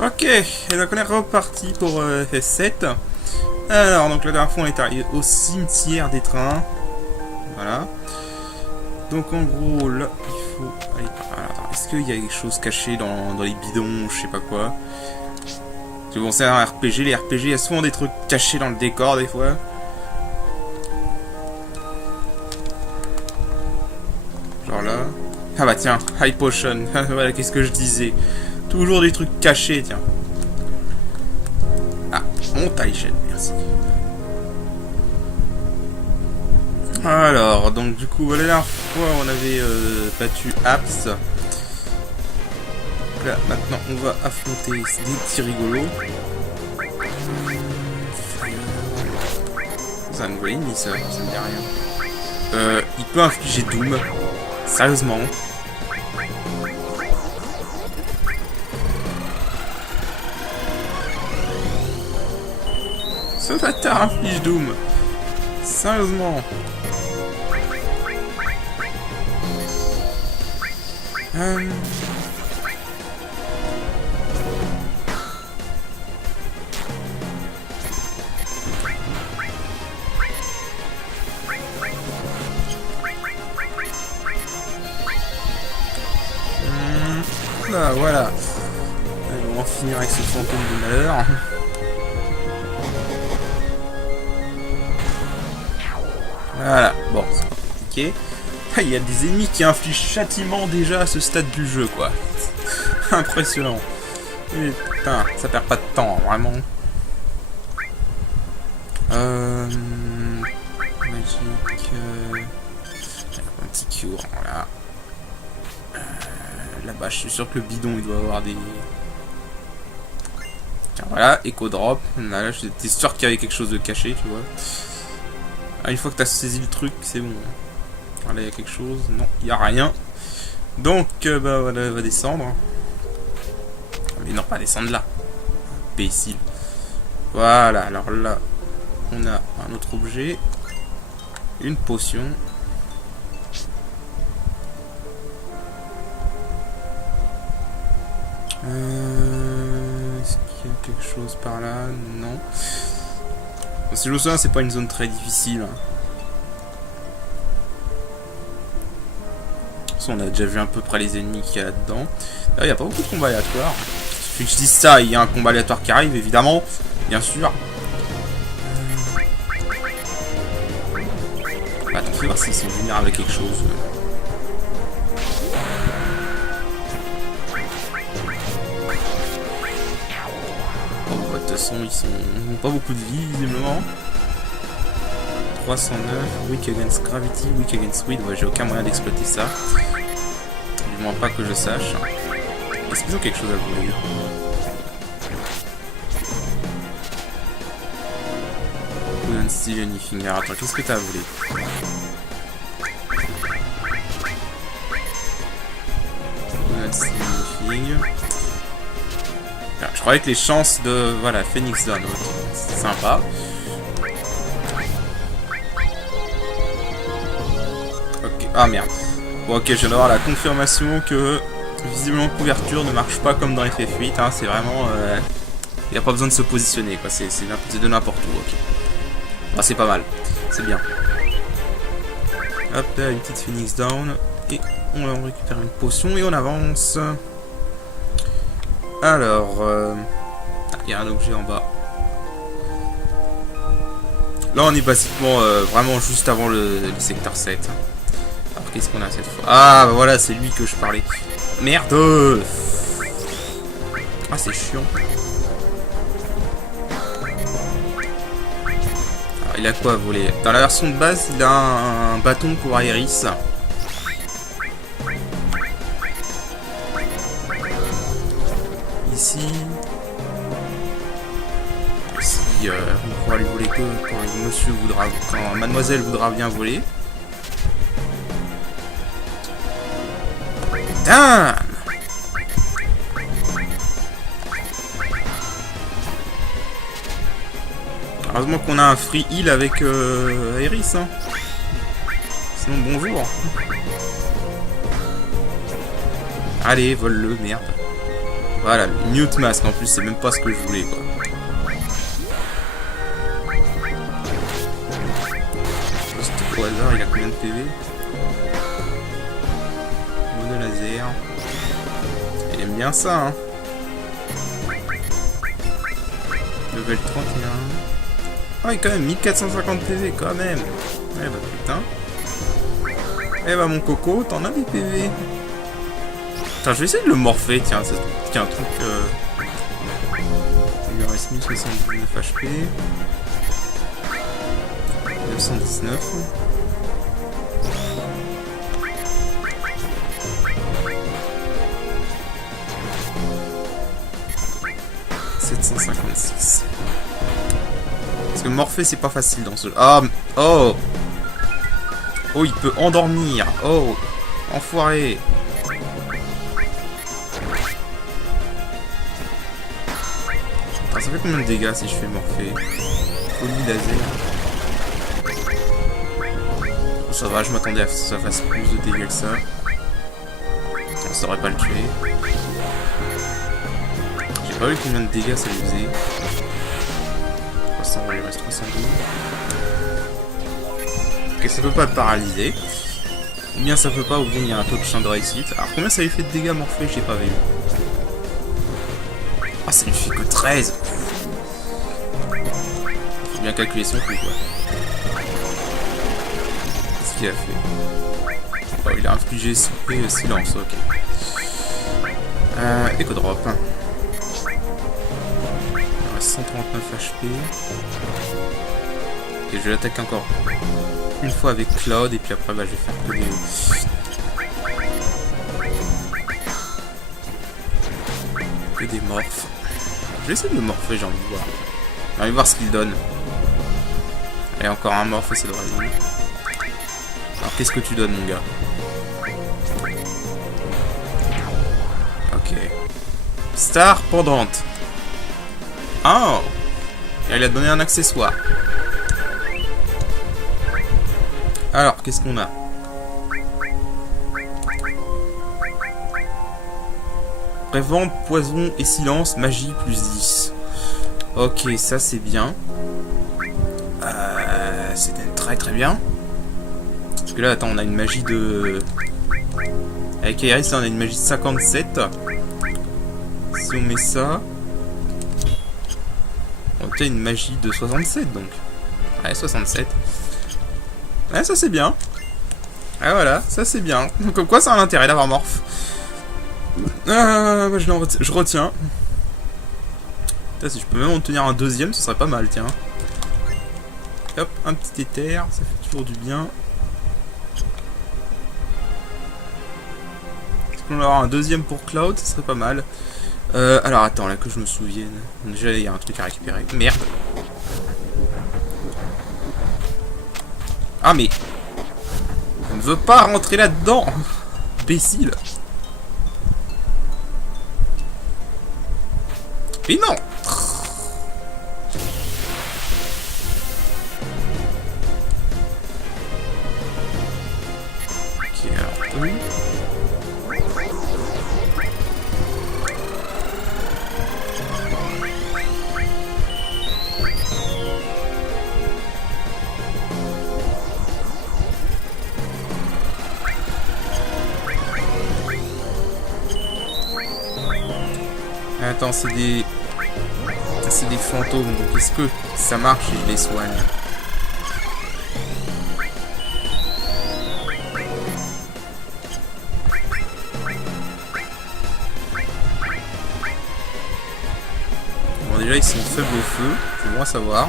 Ok, et donc on est reparti pour FF7. Alors, donc la dernière fois on est arrivé au cimetière des trains. Voilà. Donc en gros, là, il faut aller par là. Attends, est-ce qu'il y a quelque chose caché dans les bidons, je sais pas quoi. Parce que bon, c'est un RPG, les RPG, il y a souvent des trucs cachés dans le décor des fois. Genre là. Ah bah tiens, High Potion. Voilà, qu'est-ce que je disais. Toujours des trucs cachés, tiens. Ah, monte à l'échelle, merci. Alors, donc du coup, la dernière fois, on avait battu Aps. Là, maintenant, on va affronter des petits rigolos. C'est un nouvel ennemi, ça me dit rien. Il peut infliger Doom. Sérieusement. Ce bâtard inflige Doom. Sérieusement. Là, voilà. Allez, on va en finir avec ce fantôme de malheur. Voilà, bon, c'est pas compliqué. Il y a des ennemis qui infligent châtiment déjà à ce stade du jeu, quoi. Impressionnant. Et, putain, ça perd pas de temps, vraiment. Magique. Un petit courant là. Là-bas, je suis sûr que le bidon il doit avoir des. Tiens, voilà, Echo Drop. Là, j'étais sûr qu'il y avait quelque chose de caché, tu vois. Ah, une fois que tu as saisi le truc, c'est bon. Là, il y a quelque chose. Non, il n'y a rien. Donc, bah voilà, on va descendre. Mais non, pas descendre là. Imbécile. Voilà, alors là, on a un autre objet. Une potion. Est-ce qu'il y a quelque chose par là? Non. Si je me souviens, c'est pas une zone très difficile. On a déjà vu à peu près les ennemis qu'il y a là-dedans. Là, il n'y a pas beaucoup de combats aléatoires. Il suffit que je dise ça, il y a un combat aléatoire qui arrive, évidemment. Bien sûr. Attends, je vais voir s'ils sont vulnérables avec quelque chose. Bon, de toute façon, ils n'ont pas beaucoup de vie, visiblement. 309, weak against gravity, weak against wind. Ouais, j'ai aucun moyen d'exploiter ça. Du moins pas que je sache. Est-ce qu'ils ont quelque chose à voler? Couldn't steal anything. Alors attends, qu'est-ce que t'as à voler? Couldn't steal anything. Alors, je croyais que les chances de... Voilà, Phoenix Down. C'est sympa. Ah merde. Bon, ok, je viens d'avoir la confirmation que visiblement couverture ne marche pas comme dans FF8. Hein, c'est vraiment... Il n'y a pas besoin de se positionner, quoi. C'est de n'importe où, ok. Ah, c'est pas mal. C'est bien. Hop, là, une petite Phoenix Down. Et on récupère une potion et on avance. Alors... il y a un objet en bas. Là, on est basiquement vraiment juste avant le secteur 7. Alors, qu'est-ce qu'on a cette fois? Ah, bah voilà, c'est lui que je parlais. Merde! Ah, c'est chiant. Alors, il a quoi à voler? Dans la version de base, il a un bâton pour Aeris. Ici... on pourra lui voler que quand monsieur voudra, quand mademoiselle voudra bien voler. Damn! Heureusement qu'on a un free heal avec Aeris, hein. Sinon bonjour. Allez, vole-le, merde. Voilà, mute mask en plus, c'est même pas ce que je voulais quoi. Juste au hasard, il a combien de PV? Mono laser. Il aime bien ça, hein. Level 31. Ah oui, quand même, 1450 PV, quand même. Eh bah putain. Eh bah mon coco, t'en as des PV. Attends, je vais essayer de le morpher, tiens, c'est un truc... Il lui reste 1079 HP. 919. Parce que morpher c'est pas facile dans ce jeu. Ah, oh. Oh, il peut endormir. Oh, enfoiré. Attends, ça fait combien de dégâts si je fais morpher? Folie laser. Oh, ça va, je m'attendais à ce que ça fasse plus de dégâts que ça. On saurait pas le tuer. J'ai pas vu combien de dégâts ça lui faisait. 300, il reste 312. Ok, ça peut pas le paralyser. Ou bien ça peut pas, ou bien il y a un taux de champ de réussite. Alors combien ça lui fait de dégâts morphés? J'ai pas vu. Ah, ça lui fait que 13. Faut bien calculer son coup quoi. Qu'est-ce qu'il a fait? Oh, il a infligé silence, ok. Echo drop. Il reste 139 HP. Et je vais l'attaquer encore une fois avec Cloud et puis après bah, je vais faire que des morphes. Je vais essayer de le morpher, j'ai envie de voir. J'ai envie de voir ce qu'il donne. Allez, encore un morphe et c'est drôle. Alors qu'est-ce que tu donnes mon gars? Ok. Star pendante. Oh, il a donné un accessoire. Alors, qu'est-ce qu'on a? Prévent, poison et silence, magie plus 10. Ok, ça c'est bien. C'était très très bien. Parce que là, attends, on a une magie de... Avec Iris, là, on a une magie de 57. Si on met ça... On obtient une magie de 67, donc. Ouais, 67. Ouais, ça c'est bien. Ah voilà, ça c'est bien. Comme quoi ça a un intérêt d'avoir morph. Moi je retiens. Putain, si je peux même en tenir un deuxième, ce serait pas mal, tiens. Hop, un petit éther, ça fait toujours du bien. Est-ce qu'on va avoir un deuxième pour Cloud? Ce serait pas mal. Alors attends, là que je me souvienne. Déjà il y a un truc à récupérer. Merde. Ah mais... On ne veut pas rentrer là-dedans. Imbécile. Mais non. Ok, alors oui. Attends, c'est des fantômes, donc est-ce que ça marche et je les soigne? Bon, déjà ils sont faibles au feu, faut moins savoir.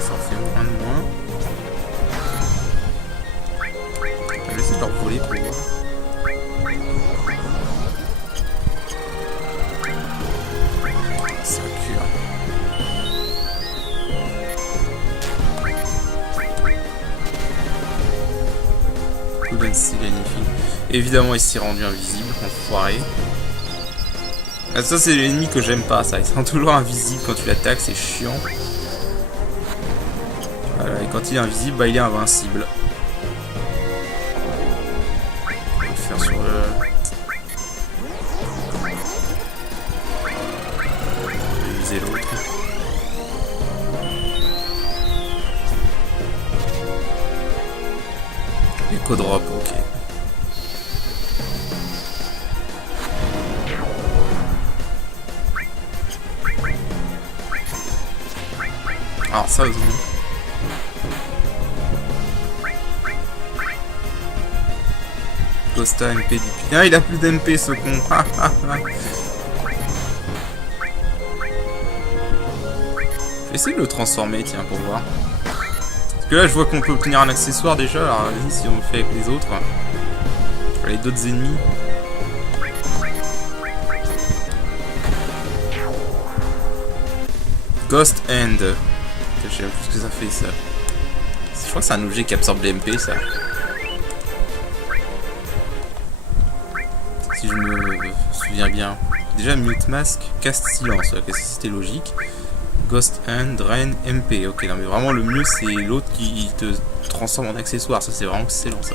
Ça en fait moins de moins. Je vais essayer de leur voler pour voir. Évidemment, il s'est rendu invisible, enfoiré. Ah, ça, c'est l'ennemi que j'aime pas, ça. Il se rend toujours invisible quand tu l'attaques, c'est chiant. Voilà, et quand il est invisible, bah, il est invincible. On va le faire sur le... Co-drop, ok. Alors ça aussi. Costa MP DP. Ah, il a plus d'MP ce con. Je vais essayer de le transformer, tiens, pour voir. Parce que là, je vois qu'on peut obtenir un accessoire déjà. Alors, vas-y, si on le fait avec les autres. Les d'autres ennemis. Ghost Hand. Je sais même plus ce que ça fait, ça. Je crois que c'est un objet qui absorbe des MP, ça. Si je me souviens bien. Déjà, Mute Mask, Cast Silence. Ok, c'était logique. Ghost Hand, Drain, MP. Ok, non mais vraiment le mieux c'est l'autre qui te transforme en accessoire. Ça c'est vraiment excellent ça.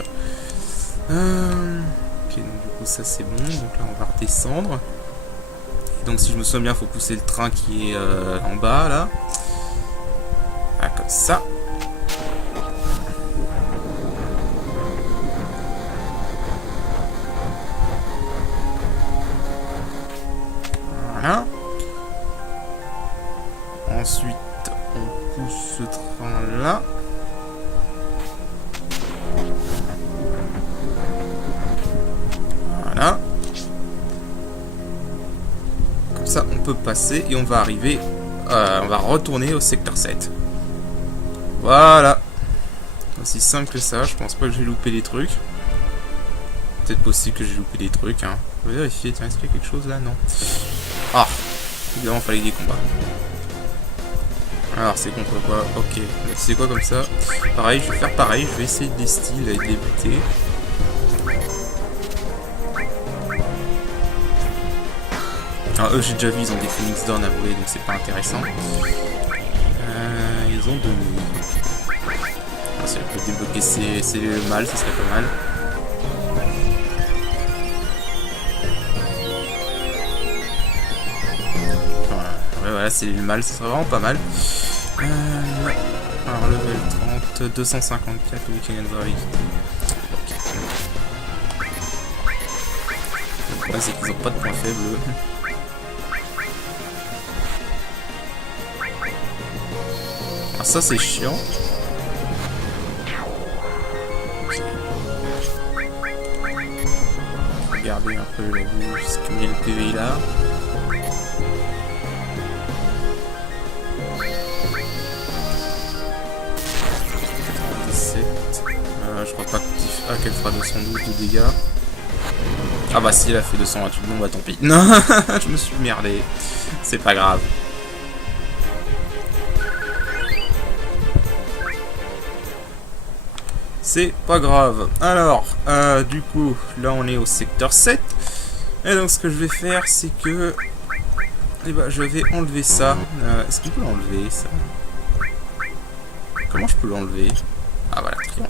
Ok, donc du coup ça c'est bon. Donc là on va redescendre. Et donc si je me souviens bien, il faut pousser le train qui est en bas là. Ah, comme ça. Voilà. Ensuite, on pousse ce train-là. Voilà. Comme ça, on peut passer et on va arriver... on va retourner au secteur 7. Voilà. Aussi simple que ça. Je pense pas que j'ai loupé des trucs. Peut-être possible que j'ai loupé des trucs. Hein. On va vérifier. Tiens, est-ce qu'il y a quelque chose là? Non. Ah. Évidemment, il fallait des combats. Alors c'est contre quoi? Ok, c'est quoi comme ça? Pareil, je vais faire pareil, je vais essayer des styles et de les buter. Alors eux j'ai déjà vu, ils ont des Phoenix Dawn à voler, donc c'est pas intéressant. Ils ont de... Ah, si on peut débloquer c'est le mal, ça serait pas mal. Voilà, c'est le mal, ça serait vraiment pas mal. Alors, level 30, 254, Weekend Gravity. Ok. Le problème, c'est qu'ils ont pas de points faibles. Alors, ça, c'est chiant. Regardez un peu la vue, combien de PV là. Je crois pas qu'elle fera 212 de dégâts. Ah bah si elle a fait 228, bon bah tant pis. Non, je me suis merdé. C'est pas grave. C'est pas grave. Alors, du coup, là on est au secteur 7. Et donc ce que je vais faire, c'est que... Eh bah je vais enlever ça. Est-ce qu'on peut l'enlever ça? Comment je peux l'enlever? Ah voilà, très bien.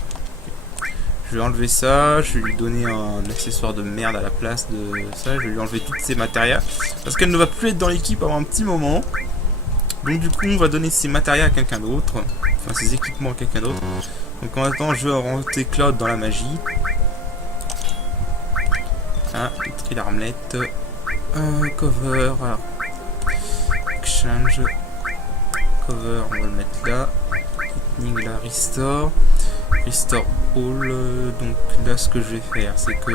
Je vais enlever ça, je vais lui donner un accessoire de merde à la place de ça, je vais lui enlever toutes ses matérias. Parce qu'elle ne va plus être dans l'équipe avant un petit moment. Donc du coup on va donner ses matérias à quelqu'un d'autre. Enfin ses équipements à quelqu'un d'autre. Donc en attendant je vais rentrer Cloud dans la magie. Ah, petite armelette. Cover, alors. Exchange. Cover, on va le mettre là. Lightning là, Restore. Restore All, donc là ce que je vais faire c'est que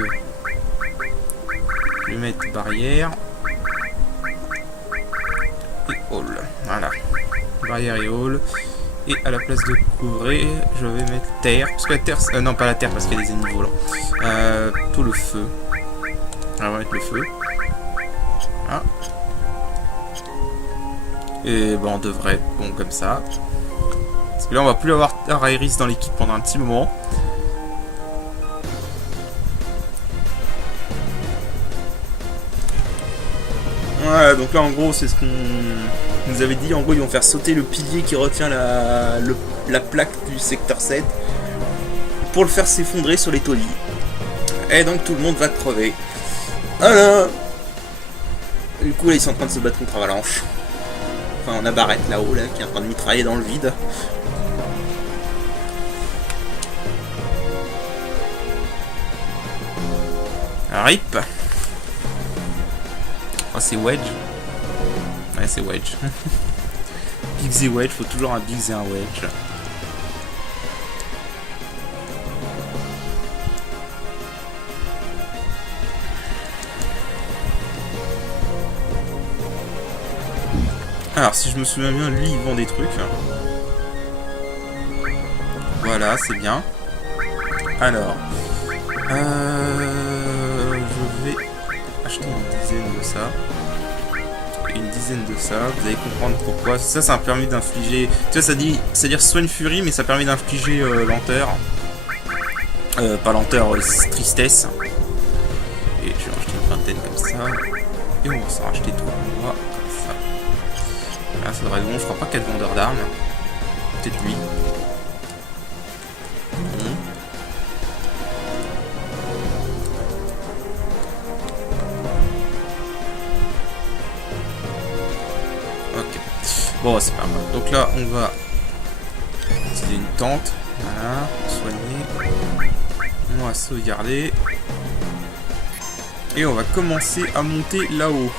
je vais mettre barrière et All, voilà, barrière et All, et à la place de couvrir je vais mettre terre, parce que la terre, non pas la terre parce qu'il y a des ennemis volants, plutôt le feu, alors, on va mettre le feu, voilà. Et bon on devrait être bon comme ça. Parce que là on va plus avoir Iris dans l'équipe pendant un petit moment. Voilà, donc là en gros c'est ce qu'on nous avait dit. En gros ils vont faire sauter le pilier qui retient la plaque du secteur 7 pour le faire s'effondrer sur les tauliers. Et donc tout le monde va crever. Voilà. Du coup là ils sont en train de se battre contre Avalanche. Enfin on a Barrett là-haut là, qui est en train de mitrailler dans le vide. RIP. Oh, c'est Wedge. Ouais, c'est Wedge. Biggs et Wedge, faut toujours un Biggs et un Wedge. Alors, si je me souviens bien, lui, il vend des trucs. Voilà, c'est bien. Alors, je vais acheter une dizaine de ça. Une dizaine de ça, vous allez comprendre pourquoi. Ça a permis d'infliger... Tu vois, ça dit... C'est-à-dire soigne furie, mais ça permet d'infliger lenteur. Pas lenteur, tristesse. Et je vais en acheter une vingtaine comme ça. Et on va s'en racheter 3 comme ça. Là, ça devrait être bon. Je crois pas qu'il y a de vendeur d'armes. Peut-être lui. Ok. Bon, c'est pas grave. Donc là, on va utiliser une tente. Voilà. Soigner. On va sauvegarder. Et on va commencer à monter là-haut.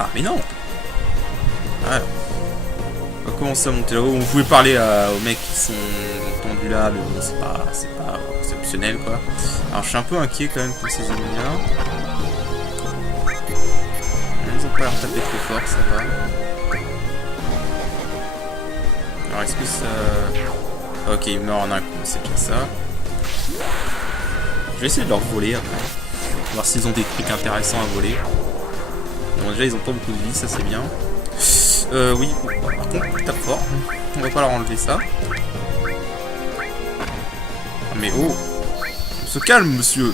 Ah, mais non! Alors, on va commencer à monter là-haut. On pouvait parler aux mecs qui sont tendus là, mais bon, c'est pas exceptionnel, quoi. Alors, je suis un peu inquiet quand même pour ces ennemis-là. Ils ont pas l'air tapé trop fort, ça va. Alors, est-ce que ça... Ok, il meurt en un coup, c'est déjà ça. Je vais essayer de leur voler après. Voir s'ils ont des trucs intéressants à voler. Bon, déjà, ils ont pas beaucoup de vie, ça c'est bien. Oui, par contre, il tape fort. On va pas leur enlever ça. Ah, mais oh! On se calme, monsieur!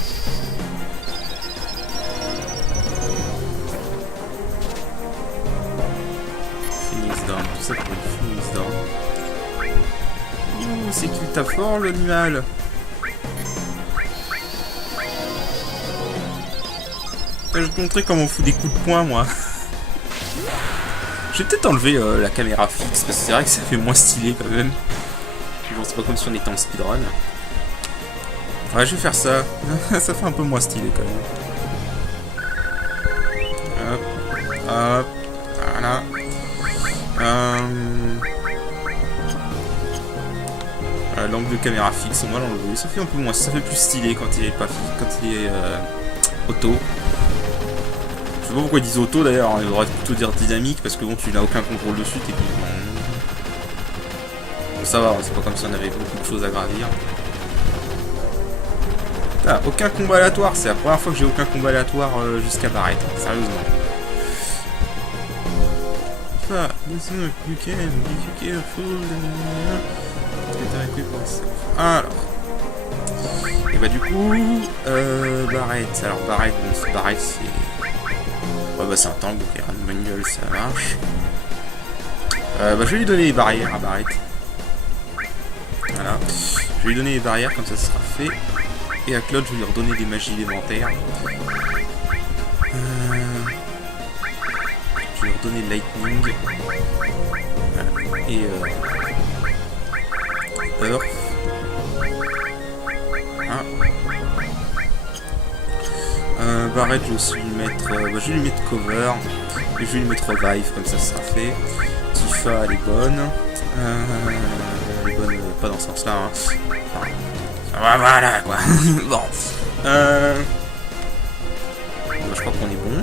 Phoenix Down, tout ça pour une Phoenix Down. Ouh, c'est qu'il tape fort l'animal! Je vais te montrer comment on fout des coups de poing, moi. Je vais peut-être enlever la caméra fixe, parce que c'est vrai que ça fait moins stylé quand même. Bon, c'est pas comme si on était en speedrun. Ouais, je vais faire ça. Ça fait un peu moins stylé quand même. Hop, hop, voilà. L'angle de caméra fixe, on va l'enlever. Ça fait un peu moins, ça fait plus stylé quand il est pas quand il est auto. Je sais pas pourquoi ils disent auto d'ailleurs, il devrait plutôt dire dynamique parce que bon, tu n'as aucun contrôle dessus techniquement. Bon, ça va, c'est pas comme si on avait beaucoup de choses à gravir. Ah, aucun combat aléatoire, c'est la première fois que j'ai aucun combat aléatoire jusqu'à Barrett, sérieusement. Ah, you can be careful. Alors. Et bah du coup, Barrett. Alors Barrett, bon, Barrett c'est... Ouais bah c'est un tank, donc un manuel ça marche. Bah je vais lui donner les barrières à Barrett. Voilà. Je vais lui donner les barrières, comme ça sera fait. Et à Claude je vais lui redonner des magies élémentaires. Je vais lui redonner Lightning. Voilà. Et Earth. Barrett, je vais aussi lui mettre... je vais lui mettre Cover. Et je vais lui mettre Revive, comme ça sera fait. Tifa, elle est bonne. Elle est bonne, pas dans ce sens-là. Hein. Enfin, voilà, quoi. Bon. Je crois qu'on est bon.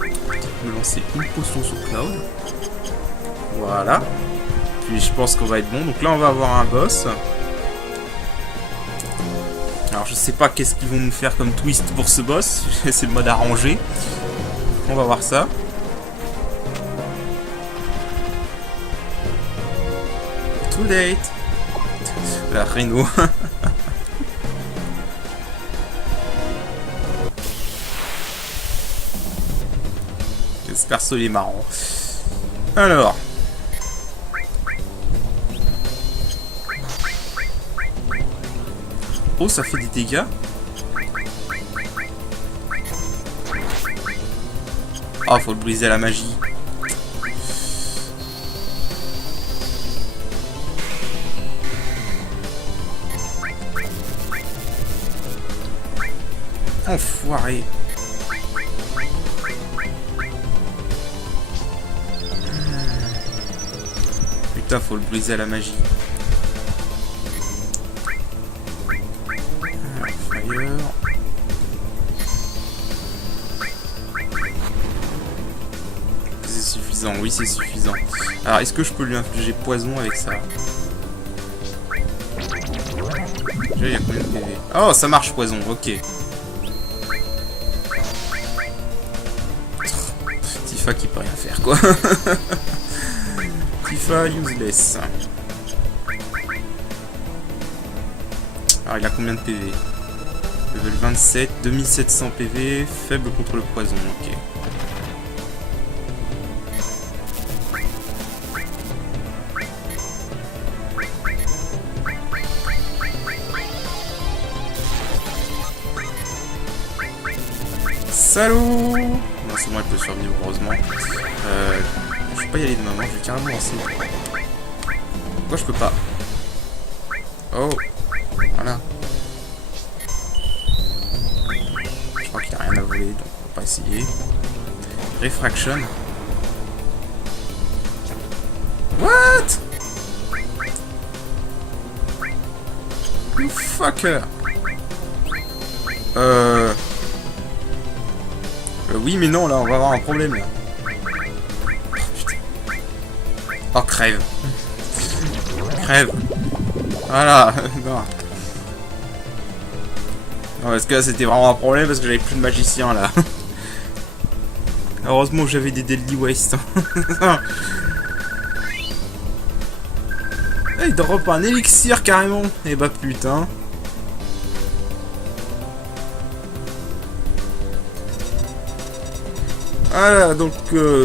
Je vais me lancer une potion sur Cloud. Voilà. Puis je pense qu'on va être bon. Donc là, on va avoir un boss. Alors je sais pas qu'est-ce qu'ils vont nous faire comme twist pour ce boss, c'est le mode arrangé. On va voir ça. Too late. La Reno. Ce perso il est marrant. Alors. Oh, ça fait des dégâts. Oh, faut le briser à la magie. Enfoiré. Putain, faut le briser à la magie. Fire. C'est suffisant, oui c'est suffisant. Alors est-ce que je peux lui infliger poison avec ça? Déjà il y a combien de PV? Oh ça marche poison, ok. Tifa qui peut rien faire quoi. Tifa useless. Alors il a combien de PV? Level 27, 2700 PV, faible contre le poison, ok. Salaud! Non, c'est bon, elle peut survivre, heureusement. Je vais pas y aller de maman, je vais carrément lancer. Pourquoi je peux pas? Oh! Voilà. Je crois qu'il n'y a rien à voler, donc on va pas essayer. Refraction. What? You fucker! Oui, mais non, là, on va avoir un problème, là. Oh, putain. Oh, crève. Crève. Voilà. Non. Non, parce que là, c'était vraiment un problème, parce que j'avais plus de magicien, là. Heureusement que j'avais des Deadly Waste. Il drop un élixir, carrément. Eh bah, putain. Voilà, donc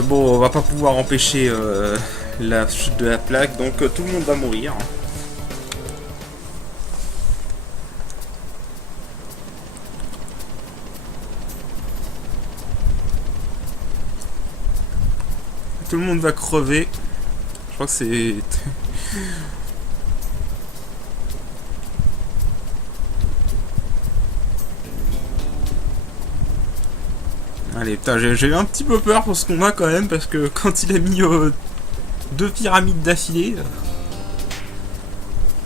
bon, on va pas pouvoir empêcher la chute de la plaque, donc tout le monde va mourir. Tout le monde va crever. Je crois que c'est... Allez, putain, j'ai eu un petit peu peur pour ce combat quand même, parce que quand il a mis 2 pyramides d'affilée...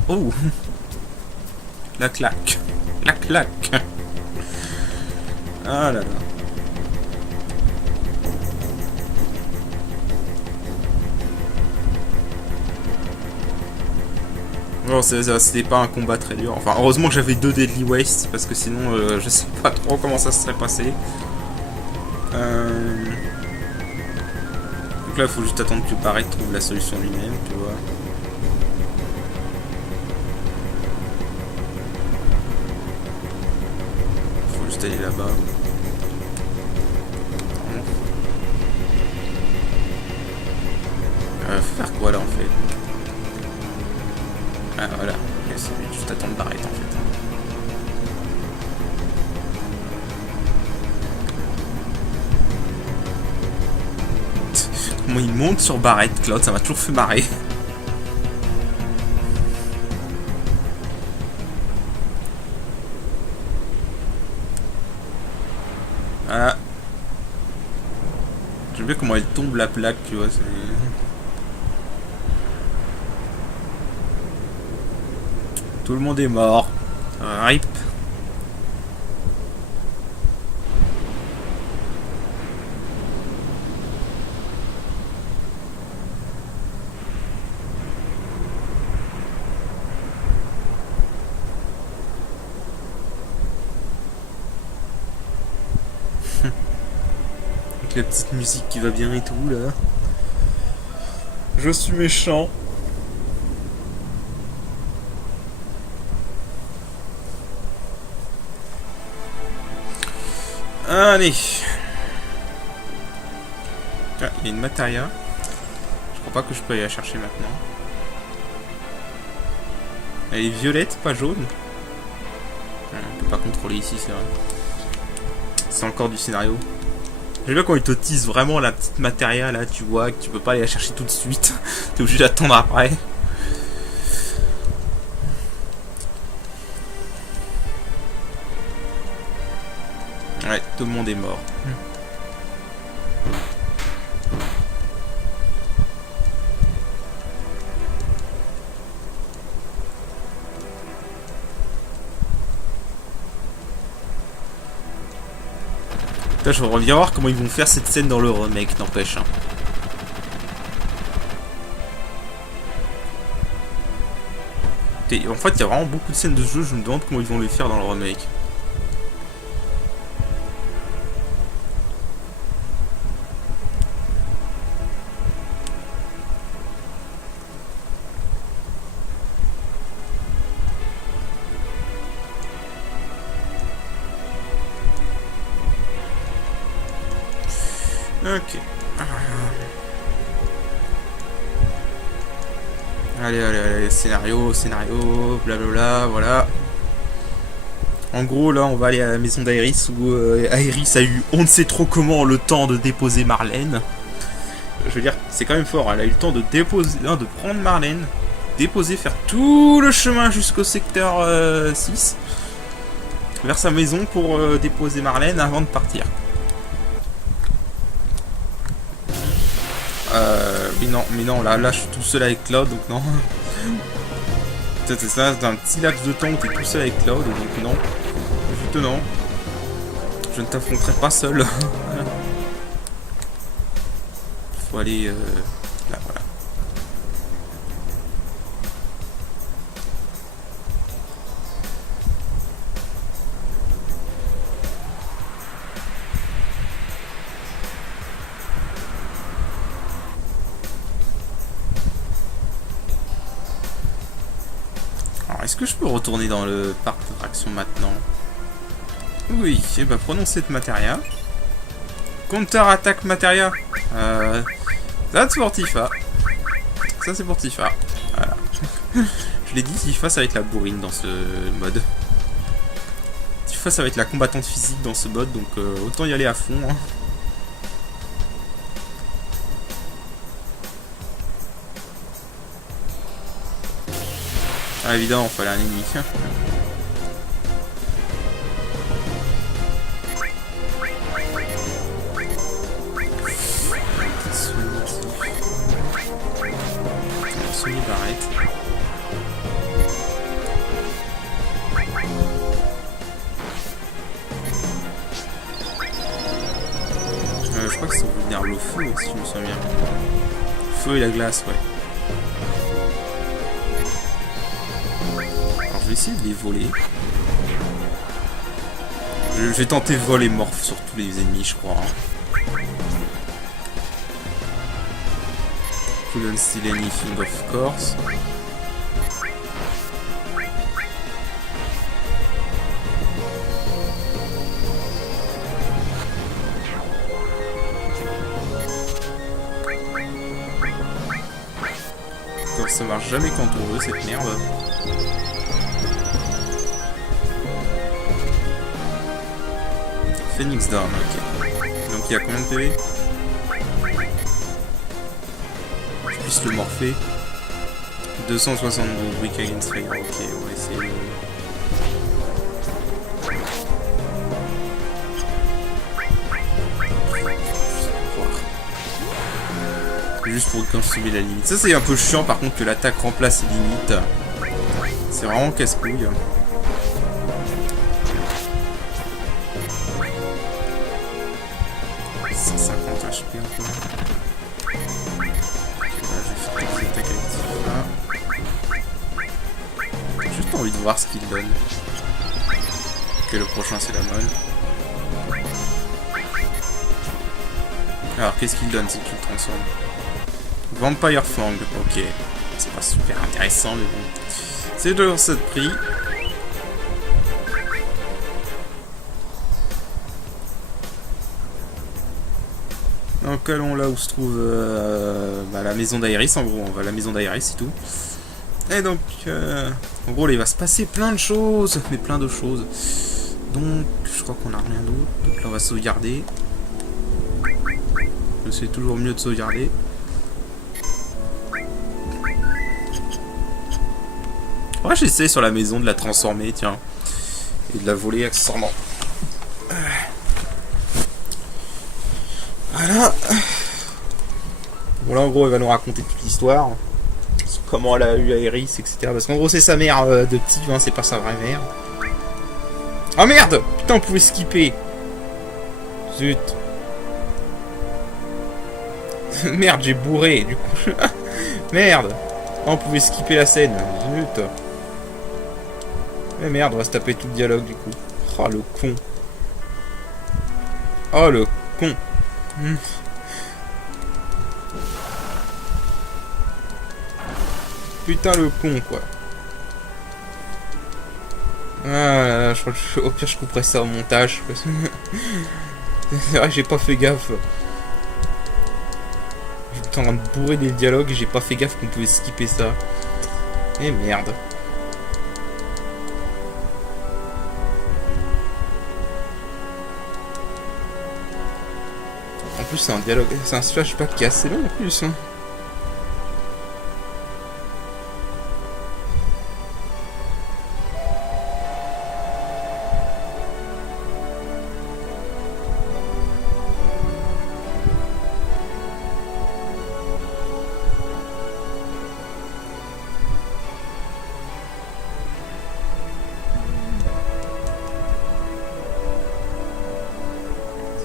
Oh! La claque. La claque. Ah là là. Bon, c'était pas un combat très dur. Enfin, heureusement que j'avais 2 Deadly Waste, parce que sinon, je sais pas trop comment ça se serait passé. Donc là, il faut juste attendre que Barret trouve la solution lui-même, tu vois. Faut juste aller là-bas. Faut faire quoi là en fait? Ah voilà, c'est juste attendre Barret en fait. Comment il monte sur Barret, Cloud, ça m'a toujours fait marrer. Voilà. J'aime bien comment elle tombe la plaque, tu vois. Tout le monde est mort. RIP. Avec la petite musique qui va bien et tout là. Je suis méchant. Allez. Ah, il y a une matéria. Je crois pas que je peux aller la chercher maintenant. Elle est violette, pas jaune. On peut pas contrôler ici, c'est vrai. C'est encore du scénario. J'aime bien quand ils te teasent vraiment la petite matéria là, tu vois, que tu peux pas aller la chercher tout de suite. T'es obligé d'attendre après. Ouais, tout le monde est mort. Là, je voudrais bien voir comment ils vont faire cette scène dans le remake, n'empêche. Hein. En fait, il y a vraiment beaucoup de scènes de ce jeu, je me demande comment ils vont les faire dans le remake. Ok. Allez, scénario, blablabla, voilà. En gros, là, on va aller à la maison d'Aerys où Aerys a eu, on ne sait trop comment, le temps de déposer Marlène. Je veux dire, c'est quand même fort, elle a eu le temps de déposer, de prendre Marlène, déposer, faire tout le chemin jusqu'au secteur 6, vers sa maison pour déposer Marlène avant de partir. Mais non, là je suis tout seul avec Cloud, donc non. C'est ça, c'est un petit laps de temps où t'es tout seul avec Cloud, donc non. Juste non. Je ne t'affronterai pas seul. Faut aller là, voilà. Est-ce que je peux retourner dans le parc d'attractions maintenant? Oui, et bah prenons cette matéria. Counter-attaque matéria. Ça c'est pour Tifa. Ça c'est pour Tifa. Voilà. Je l'ai dit, Tifa ça va être la bourrine dans ce mode. Tifa ça va être la combattante physique dans ce mode, donc autant y aller à fond. Hein. Ah évidemment, il fallait un ennemi. Sony Barrett. Je crois que ça veut venir le feu, si je me souviens bien. Feu et la glace, ouais. Alors je vais essayer de les voler. Je vais tenter vol et morph sur tous les ennemis, je crois. Couldn't steal anything, of course. Ça marche jamais quand on veut cette merde. Phoenix Down, ok. Donc il y a combien de PV? Je puisse le morpher. 272 Weak Against Fire, ok, on va essayer. Juste pour consommer la limite. Ça c'est un peu chiant par contre que l'attaque remplace les limites. C'est vraiment casse-couille. 150 HP un peu. Ok, là je vais faire des attaques avec ça. J'ai juste envie de voir ce qu'il donne. Ok, le prochain c'est la mode. Alors qu'est-ce qu'il donne si tu le transformes? Vampire Fang, ok. C'est pas super intéressant, mais bon. C'est toujours ça de prix. Donc allons là où se trouve la maison d'Aerys, en gros. On va à la maison d'Aerys, c'est tout. Et donc, en gros, là, il va se passer plein de choses. Mais plein de choses. Donc, je crois qu'on a rien d'autre. Donc là, on va sauvegarder. C'est toujours mieux de sauvegarder. Ouais, j'essaie sur la maison de la transformer, tiens. Et de la voler accessoirement. Voilà. Bon là en gros elle va nous raconter toute l'histoire. Comment elle a eu Aerys, etc. Parce qu'en gros c'est sa mère de petit, hein, c'est pas sa vraie mère. Oh merde! Putain on pouvait skipper. Zut. Merde j'ai bourré du coup. Merde. Oh, on pouvait skipper la scène. Zut. Mais merde on va se taper tout le dialogue du coup. Oh le con. Oh le con. Putain le con quoi. Ah, je crois que au pire je couperai ça au montage. C'est vrai que j'ai pas fait gaffe. J'étais en train de bourrer des dialogues et j'ai pas fait gaffe qu'on pouvait skipper ça. Et merde. En plus c'est un dialogue, c'est un flashback qui est assez long en plus. Hein.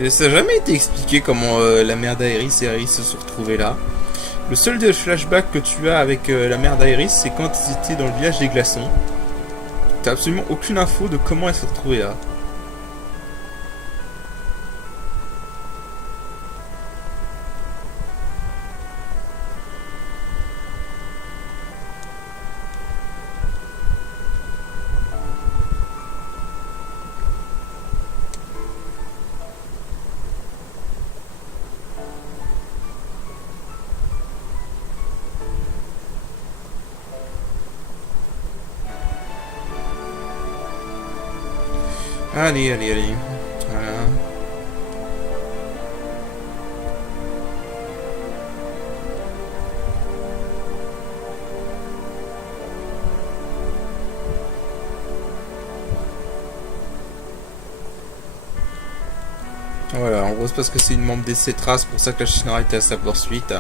Ça n'a jamais été expliqué comment la mère d'Aerys et Aerys se sont retrouvés là. Le seul des flashbacks que tu as avec la mère d'Aerys, c'est quand ils étaient dans le village des glaçons. T'as absolument aucune info de comment elle s'est retrouvée là. Allez, allez, allez. Voilà. Voilà, en gros c'est parce que c'est une membre des Cetras, pour ça que la Shinra était à sa poursuite.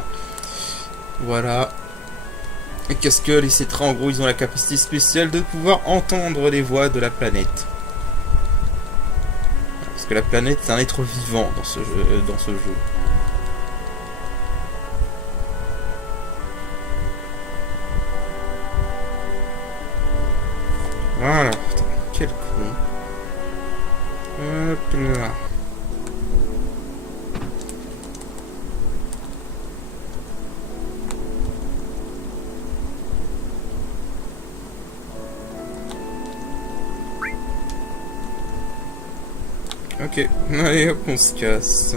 Voilà. Et qu'est-ce que les Cetras, en gros, ils ont la capacité spéciale de pouvoir entendre les voix de la planète. Parce que la planète est un être vivant dans ce jeu. Voilà, putain, quel con. Hop là. Ok, allez hop, on se casse.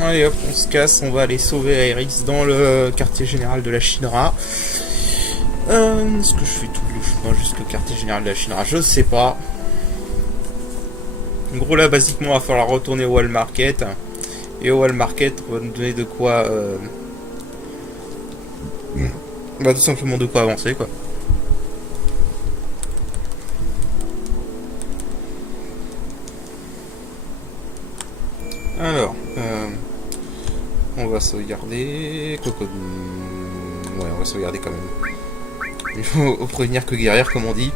Allez hop, on se casse, on va aller sauver Aerys dans le quartier général de la Shinra. Est-ce que je fais tout le chemin jusqu'au quartier général de la Shinra? Je sais pas. En gros là, basiquement, il va falloir retourner au Wall Market. Et au Wall Market, on va nous donner de quoi... Bah tout simplement de quoi avancer quoi. Alors, on va sauvegarder. Ouais, on va sauvegarder quand même. Il faut prévenir que guerrière comme on dit.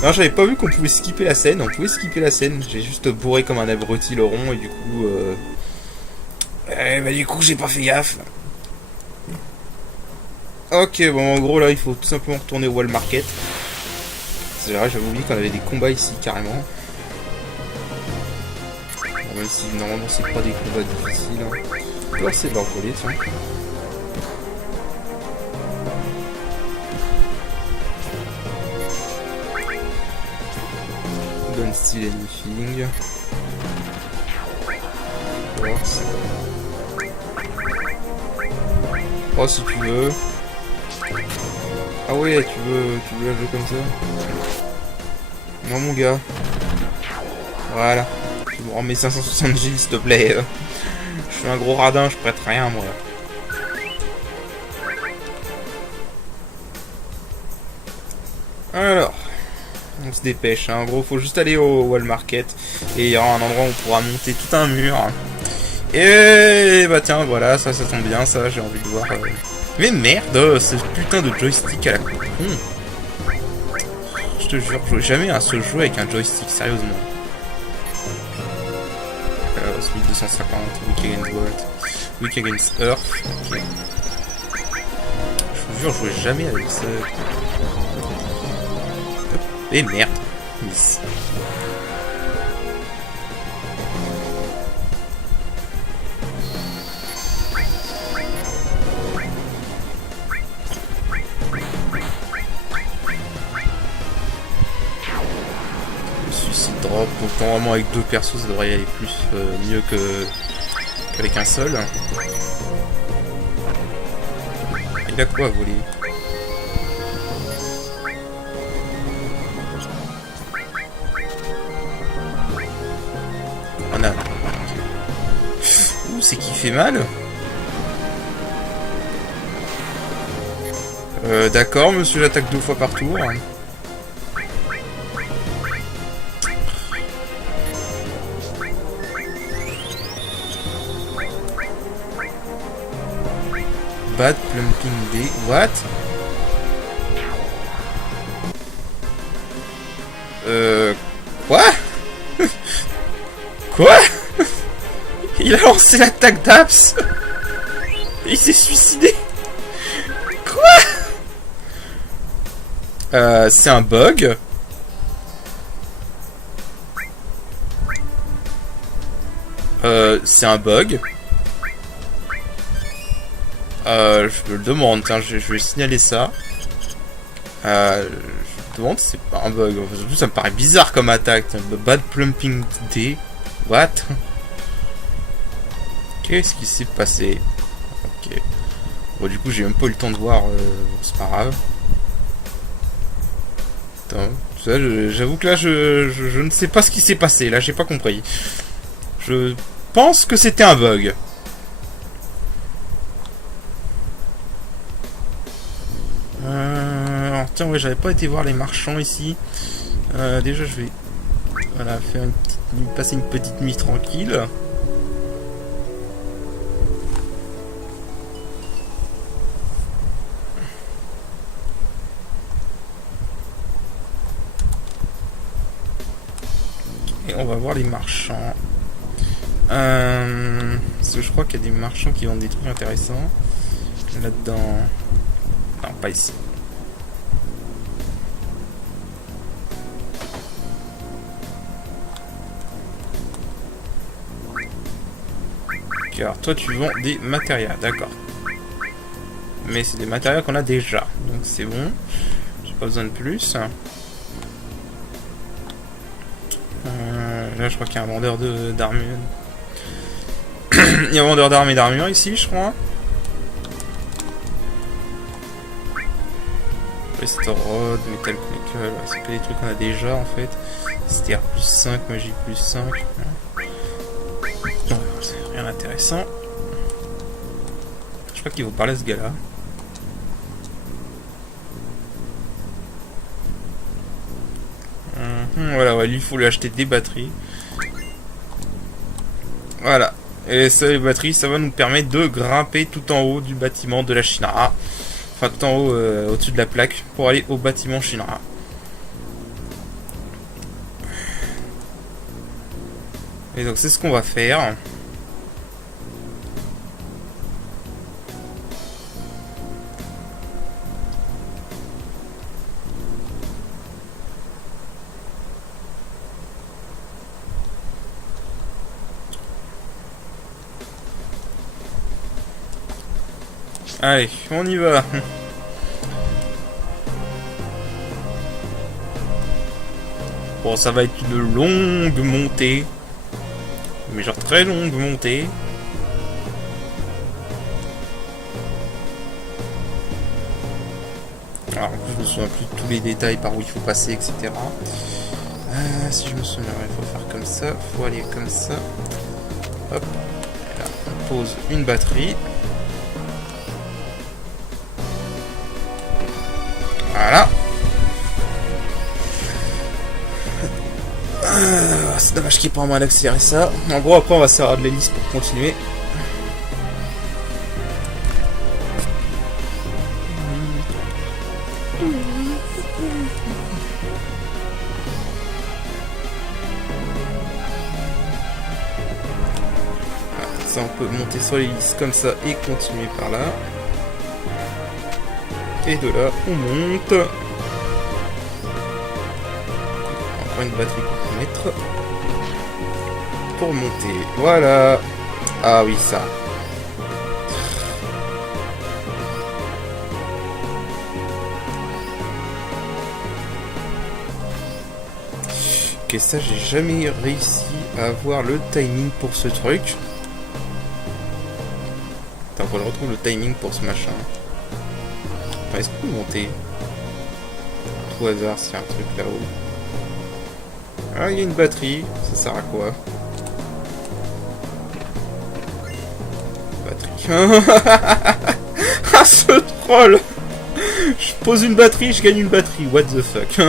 Alors j'avais pas vu qu'on pouvait skipper la scène. On pouvait skipper la scène. J'ai juste bourré comme un abruti le rond et du coup, bah du coup j'ai pas fait gaffe. Ok, bon en gros là il faut tout simplement retourner au Wall Market. C'est vrai, j'avais oublié qu'on avait des combats ici carrément. Bon, même si normalement c'est pas des combats difficiles. Hein. Alors c'est de leur voler, tiens. Donne style anything. Oh si tu veux. Ah ouais, tu veux la jouer comme ça? Non mon gars. Voilà. Tu me rends mes 560 G s'il te plaît. Je suis un gros radin, je prête rien moi. Alors. On se dépêche, hein. En gros, faut juste aller au Wall Market et il y aura un endroit où on pourra monter tout un mur. Et bah tiens, voilà, ça tombe bien, ça, j'ai envie de voir. Mais merde, ce putain de joystick à la con. Je te jure, je jouais jamais à un seul jeu avec un joystick, sérieusement. 1250, Week Against What, Week Against Earth. Okay. Je vous jure, je jouais jamais avec ça. Et merde. Miss. Le suicide drop. Donc normalement avec 2 persos ça devrait y aller plus mieux qu'avec un seul. Il a quoi à voler? Ouh, c'est qui fait mal. D'accord, monsieur, j'attaque 2 fois par tour. Bad Plumping Day. What? Quoi? Quoi? Il a lancé l'attaque d'Aps. Il s'est suicidé. Quoi? C'est un bug. C'est un bug. Je me le demande, tiens, je vais signaler ça. Je me demande si c'est pas un bug. Surtout, ça me paraît bizarre comme attaque. Bad Plumping Day. What? Qu'est-ce qui s'est passé? Ok. Bon, du coup, j'ai même pas eu le temps de voir. C'est pas grave. Attends, j'avoue que là, je ne sais pas ce qui s'est passé. Là, j'ai pas compris. Je pense que c'était un bug. Alors, tiens, ouais, j'avais pas été voir les marchands ici. Déjà, je vais voilà, faire passer une petite nuit tranquille. Et on va voir les marchands. Parce que je crois qu'il y a des marchands qui vendent des trucs intéressants. Là-dedans... Non, pas ici. Car toi tu vends des matériaux, d'accord. Mais c'est des matériaux qu'on a déjà. Donc c'est bon. J'ai pas besoin de plus. Là je crois qu'il y a un vendeur d'armure. Il y a un vendeur d'armes et d'armure ici, je crois. Restaurant, Metal Chronicle, c'est que des trucs qu'on a déjà en fait. C'était plus 5, magie plus 5. Non, c'est rien d'intéressant. Je crois qu'il vous parler ce gars-là. Voilà, ouais, lui il faut lui acheter des batteries. Voilà. Et ça, les batteries, ça va nous permettre de grimper tout en haut du bâtiment de la Shinra. Enfin, tout en haut, au-dessus de la plaque, pour aller au bâtiment Shinra. Et donc, c'est ce qu'on va faire. Allez, on y va. Bon, ça va être une longue montée. Mais genre très longue montée. Alors, je me souviens plus de tous les détails par où il faut passer, etc. Si je me souviens, il faut faire comme ça. Il faut aller comme ça. Hop. Et là, on pose une batterie. Voilà. c'est dommage qu'il n'y ait pas un moyen d'accélérer ça. En gros, après, on va servir de l'hélice pour continuer. Ça, on peut monter sur l'hélice comme ça et continuer par là. Et de là, on monte. Encore une batterie qu'on peut mettre. Pour monter. Voilà. Ah oui, ça. Ok, ça, j'ai jamais réussi à avoir le timing pour ce truc. Attends, faut que je retrouve le timing pour ce machin. Enfin, est-ce qu'on peut monter? Au hasard, s'il y a un truc là-haut. Ah, il y a une batterie. Ça sert à quoi? Ah, ce troll! Je pose une batterie, je gagne une batterie. What the fuck?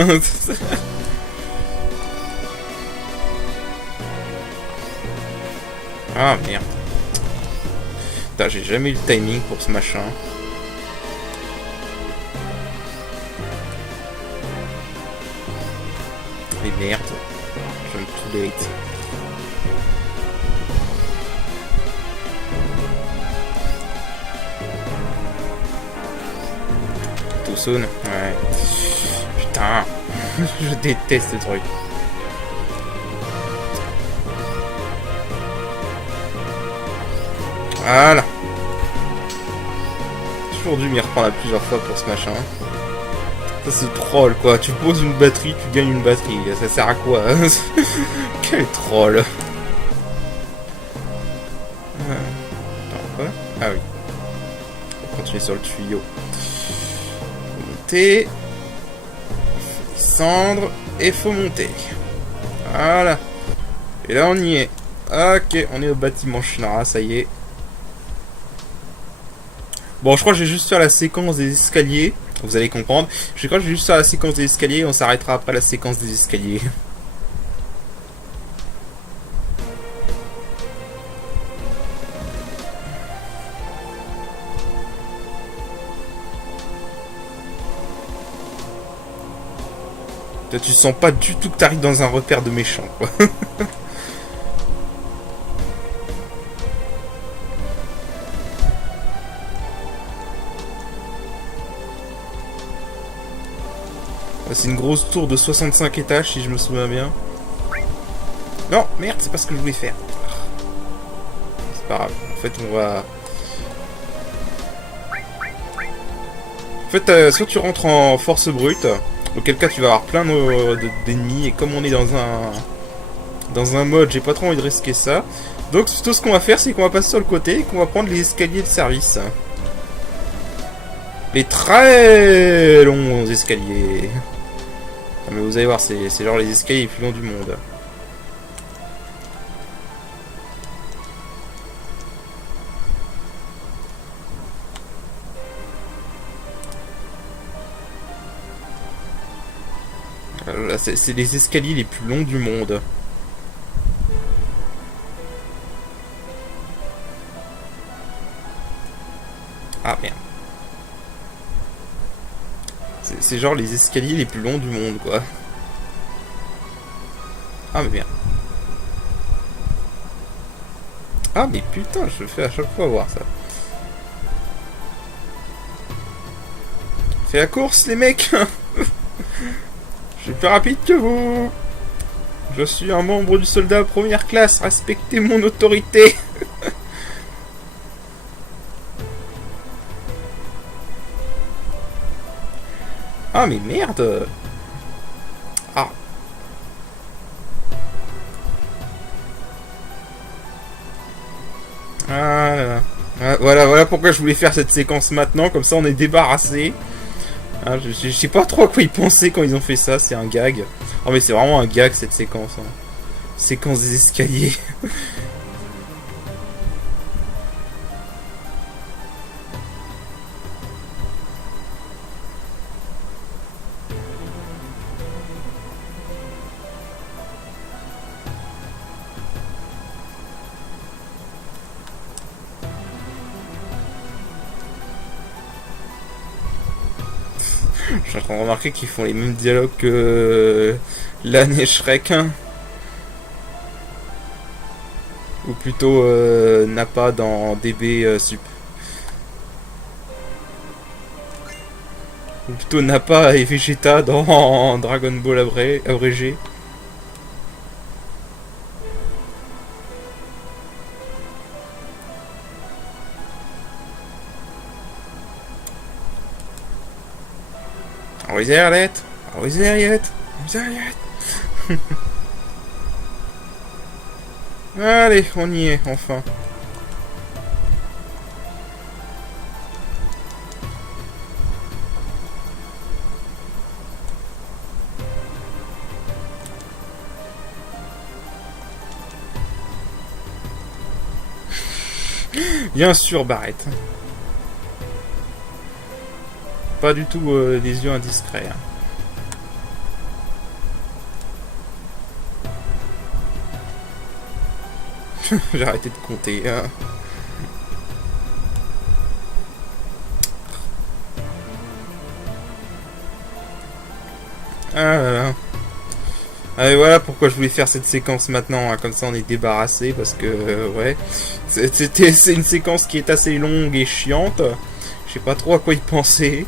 Ah, merde. Putain, j'ai jamais eu le timing pour ce machin. Mais merde. Jump too late. Too soon? Ouais. Putain. Je déteste ce truc. Voilà. J'ai toujours dû m'y reprendre à plusieurs fois pour ce machin. Ça c'est troll quoi. Tu poses une batterie, tu gagnes une batterie. Ça sert à quoi? Quel troll. Attends, quoi? Ah oui. On va continuer sur le tuyau. Faut monter. Faut descendre. Et faut monter. Voilà. Et là on y est. Ok, on est au bâtiment Schnara, ça y est. Bon, je crois que je vais juste faire la séquence des escaliers. Vous allez comprendre. Je crois que je vais juste faire la séquence des escaliers et on s'arrêtera après la séquence des escaliers. Toi, tu sens pas du tout que t'arrives dans un repère de méchants, quoi. C'est une grosse tour de 65 étages, si je me souviens bien. Non, merde, c'est pas ce que je voulais faire. C'est pas grave. En fait, on va... En fait, soit tu rentres en force brute, auquel cas tu vas avoir plein d'ennemis, et comme on est dans un mode, j'ai pas trop envie de risquer ça. Donc, plutôt ce qu'on va faire, c'est qu'on va passer sur le côté et qu'on va prendre les escaliers de service. Les très longs escaliers. Ah, mais vous allez voir, c'est genre les escaliers les plus longs du monde. C'est les escaliers les plus longs du monde. Ah merde. C'est genre les escaliers les plus longs du monde, quoi. Ah mais merde. Ah mais putain, je le fais à chaque fois voir ça. Fais la course les mecs. Je suis plus rapide que vous. Je suis un membre du soldat première classe. Respectez mon autorité. Ah mais merde. Ah. Voilà. Voilà pourquoi je voulais faire cette séquence maintenant. Comme ça on est débarrassé. Ah, je sais pas trop à quoi ils pensaient quand ils ont fait ça. C'est un gag. Oh mais c'est vraiment un gag cette séquence. Hein. Séquence des escaliers. Je suis en train de remarquer qu'ils font les mêmes dialogues que Lan et Shrek. Hein. Ou plutôt Nappa dans DB Sup. Ou plutôt Nappa et Vegeta dans Dragon Ball abrégé. Are we there yet? Are we there yet? Are we there yet? Allez, on y est, enfin. Bien sûr, Barrett. Pas du tout des yeux indiscrets. Hein. J'ai arrêté de compter. Hein. Ah là là. Et voilà pourquoi je voulais faire cette séquence maintenant, hein. Comme ça on est débarrassé, parce que ouais, c'est une séquence qui est assez longue et chiante. Je sais pas trop à quoi y penser.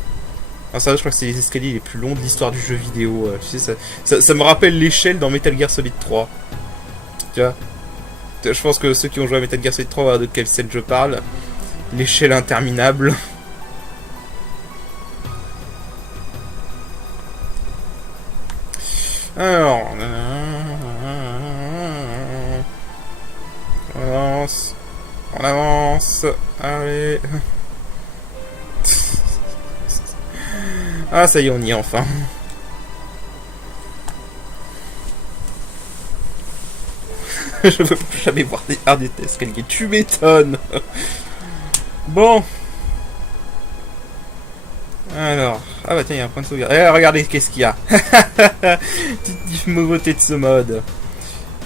Ah, ça, je crois que c'est les escaliers les plus longs de l'histoire du jeu vidéo. Tu sais, ça me rappelle l'échelle dans Metal Gear Solid 3. Tu vois, je pense que ceux qui ont joué à Metal Gear Solid 3 voient de quelle scène je parle. L'échelle interminable. Alors, on avance, on avance, allez. Ah, ça y est, on y est enfin. Je veux plus jamais voir des escaliers, tu m'étonnes. Bon. Alors, ah bah tiens, il y a un point de sauvegarde. Eh, regardez qu'est-ce qu'il y a. Petite nouveauté de ce mode.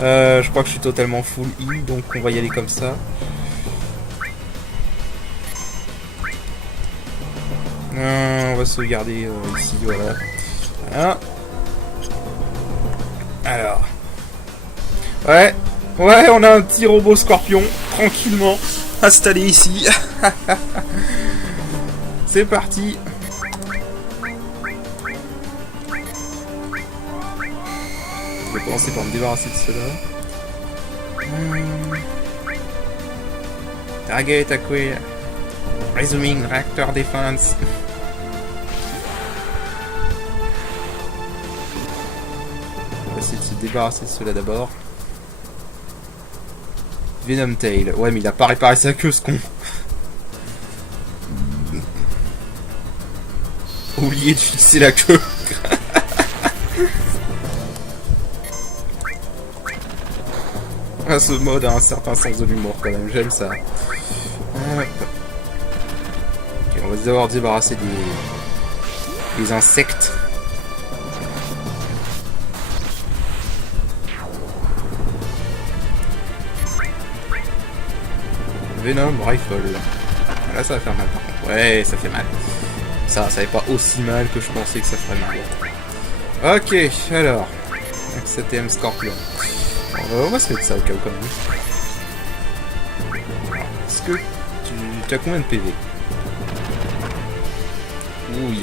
Je crois que je suis totalement full heal, donc on va y aller comme ça. On va sauvegarder ici, voilà. Voilà. Alors. Ouais, on a un petit robot scorpion, tranquillement, installé ici. C'est parti. Je vais commencer par me débarrasser de cela. Target acquired. Resuming reactor defense. On va essayer de se débarrasser de cela d'abord. Venom Tail. Ouais, mais il a pas réparé sa queue, ce con. Oublié de fixer la queue. Ah, ce mode a un certain sens de l'humour quand même, j'aime ça. Ok, on va d'abord débarrasser des insectes. Venom Rifle. Là ça va faire mal par contre. Ouais, ça fait mal. Ça fait pas aussi mal que je pensais que ça ferait mal. Ok, alors. XTM Scorpion. On va se mettre ça au cas où quand même. Est-ce que tu as combien de PV? Ouh,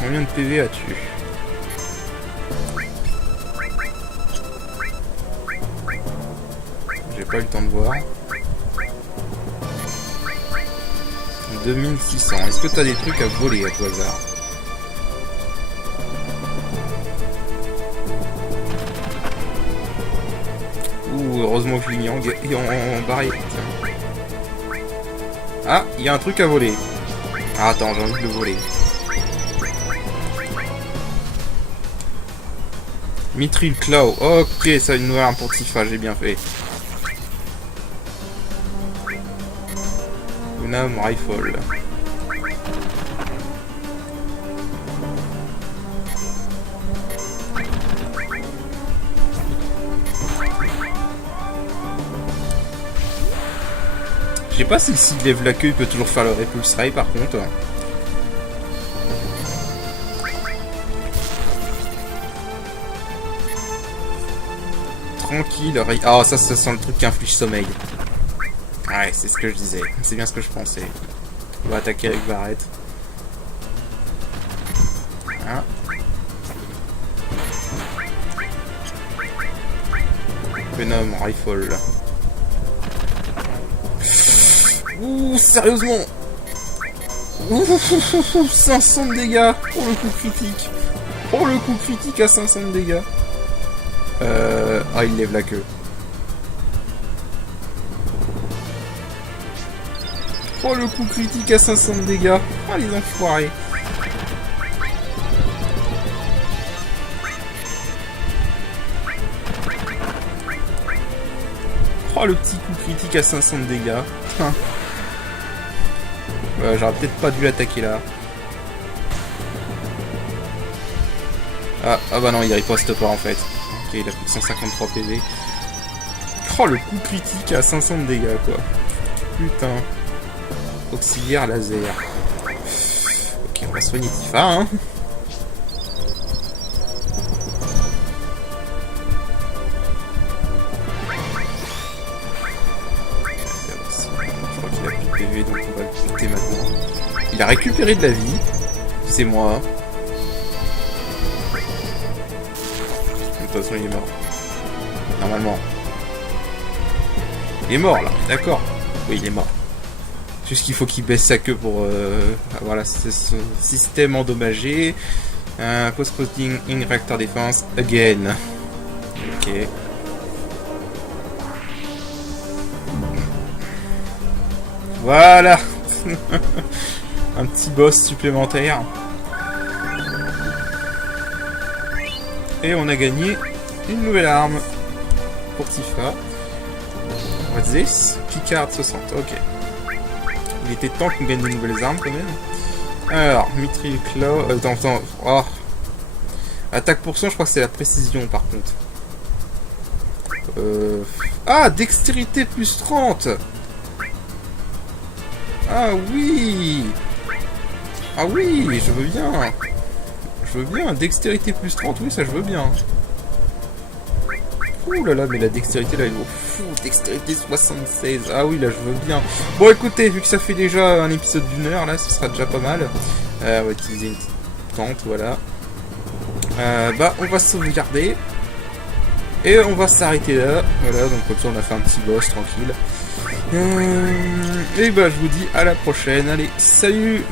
combien de PV as-tu? J'ai pas eu le temps de voir. 2600. Est-ce que t'as des trucs à voler à tout hasard? Ouh, heureusement que je l'ai mis en barrière. Ah, il y a un truc à voler. Ah, attends, j'ai envie de le voler. Mithril Claw. Ok, ça a une nouvelle arme pour Tifa, j'ai bien fait. Venom Rifle. Je sais pas si s'il lève la queue, il peut toujours faire le Repulse Ray par contre. Tranquille, ah, ça sent le truc qui inflige sommeil. Ouais, c'est ce que je disais. C'est bien ce que je pensais. On va attaquer avec Barrett. Hein. Venom Rifle. Ouh, sérieusement. Ouh, 500 de dégâts pour le coup critique. Pour le coup critique à 500 de dégâts. Ah, il lève la queue. Oh, le coup critique à 500 de dégâts. Ah, les enfoirés. Oh, le petit coup critique à 500 de dégâts. J'aurais peut-être pas dû l'attaquer là. Ah bah non, il riposte pas en fait. Ok, il a plus de 153 PV. Oh, le coup critique à 500 de dégâts, quoi. Putain. Auxiliaire laser. Ok, on va soigner Tifa, hein. Je crois qu'il a plus de PV, donc on va le buter maintenant. Il a récupéré de la vie. C'est moi. De toute façon, il est mort. Normalement. Il est mort, là. D'accord. Oui, il est mort. Juste qu'il faut qu'il baisse sa queue pour... voilà, c'est son système endommagé. Post-posting in reactor defense again. Ok. Voilà. Un petit boss supplémentaire. Et on a gagné une nouvelle arme pour Tifa. What's this? Picard 60, ok. Il était temps qu'on gagne de nouvelles armes quand même. Alors, Mithril Claw... attends. Oh. Attaque pour son, je crois que c'est la précision par contre. Ah, dextérité plus 30. Ah oui. Ah oui, je veux bien. Je veux bien. Dextérité plus 30, oui, ça je veux bien. Ouh là là, mais la dextérité là, elle est fou. Dextérité 76. Ah oui, là, je veux bien. Bon, écoutez, vu que ça fait déjà un épisode d'1 heure, là, ce sera déjà pas mal. On va utiliser une petite tente, voilà. Bah, on va sauvegarder. Et on va s'arrêter là. Voilà, donc comme ça, on a fait un petit boss, tranquille. Et bah, je vous dis à la prochaine. Allez, salut!